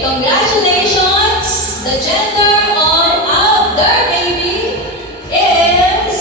Congratulations! The gender of their baby is...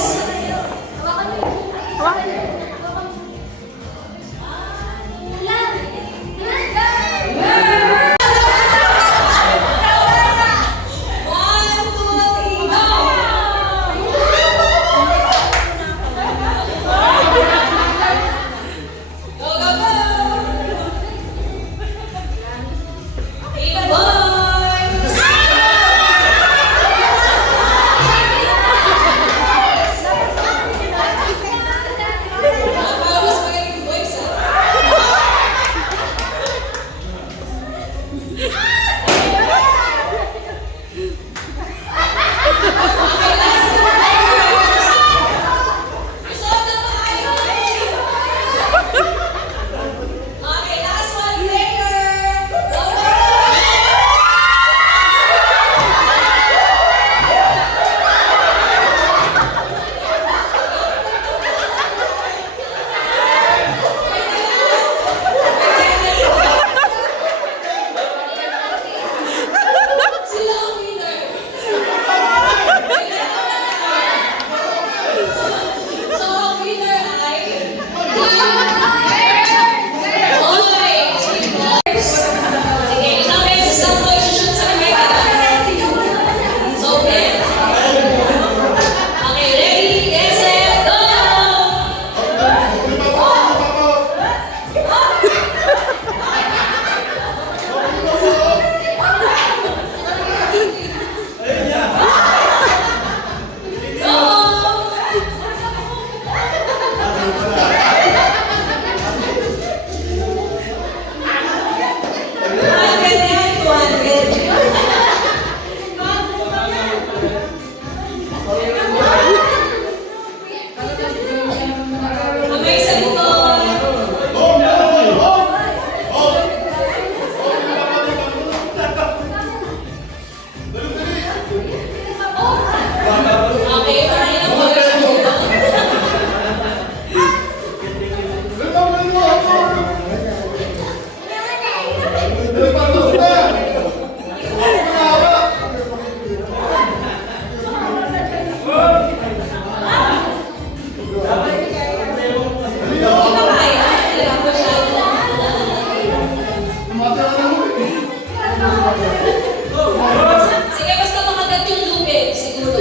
Sige, basta makagat yung lubid, siguro.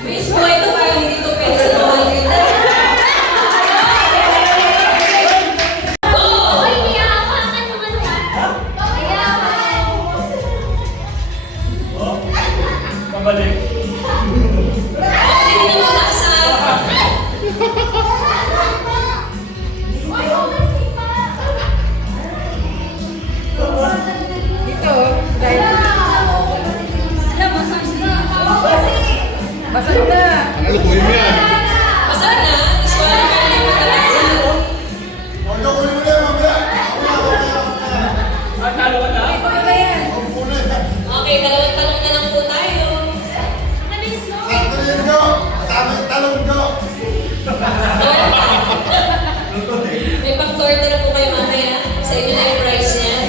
Miss po, ito parang hindi ito pwede sa bawal kita. Pabalik. Hindi mo nasa. Ito, dahil... Basag na! Ano po yun yan? Basta na, iswala ka na yung kalasa. Ano po yun yan, mamaya? Talo ka na? Okay, dalawang talong na lang po tayo. Sakto yun ko! Sabi yung talong ko! May pang-torta na po kayo mamaya. Sa inyo na yung price niya.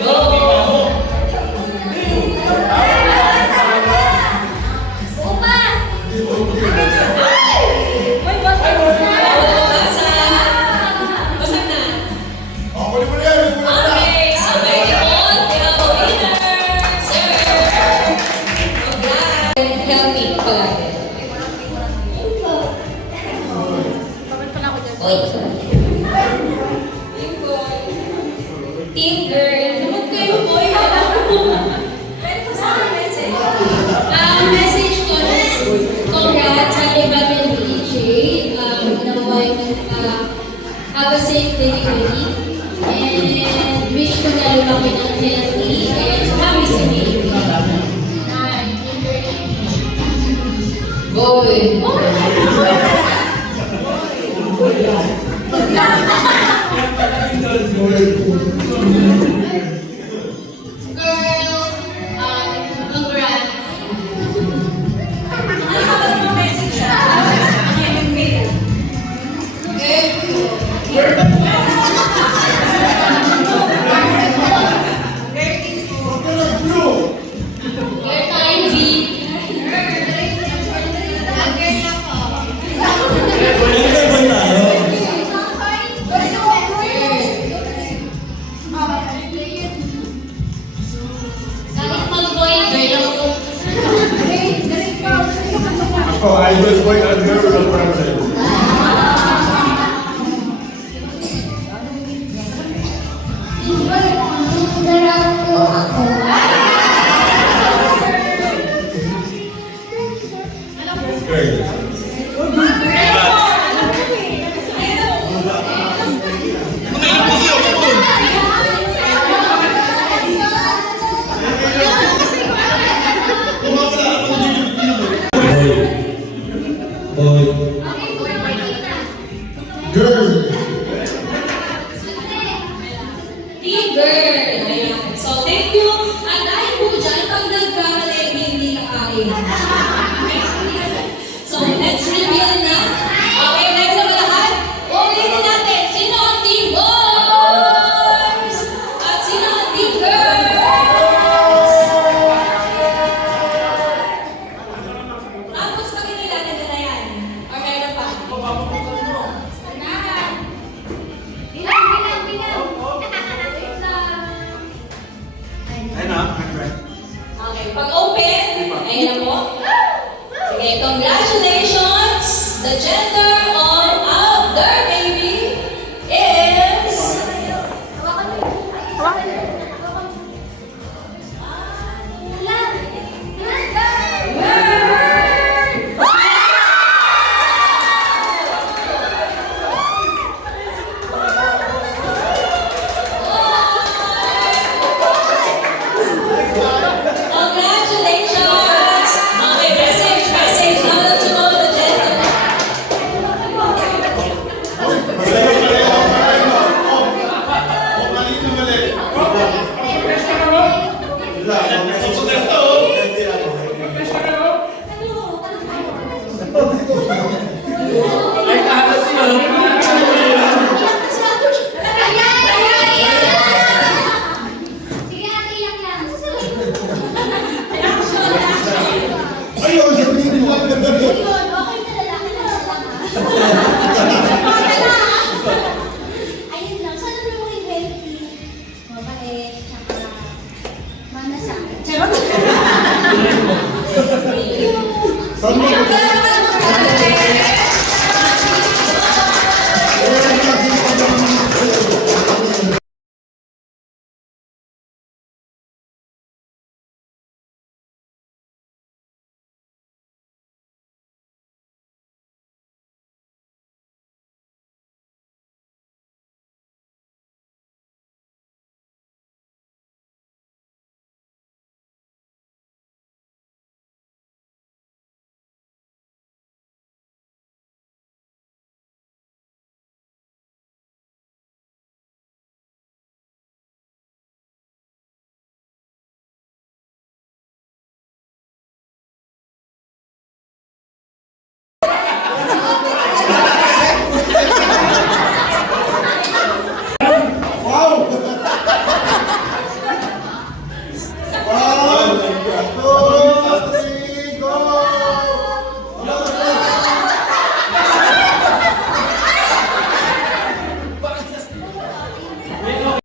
Go! Healthy palagi. Team girl. Huwag kayo boy. Message ko is congrats. Happy birthday to DJ. Have a safe delivery. And wish ko na lumaki ng healthy and happy si baby. Boy. Girl, congrats. Ako, idol boy and girl ng problem. Darang po ako. Girl. Girl. Team girl. Ayan. So, thank you. At dahil po dyan, pag nagkamali, hindi kakain. So, let's reveal na. Okay, ready na ba lahat? Ulitin natin. Sino ang team boys? At sino ang team girls? Tapos, pagiging natin na yan. Or meron pa? Okay, pag-open, ayun na po. Sige, congratulations! The gender of their baby is... Congratulations! Okay, message. Now that you know the gender. Ay, kahalas yun. Ayun, sabihin mo. Ayun lang, sana mo maging healthy, mabait, tsaka manasakit. Charot! Thank you! Saan mo?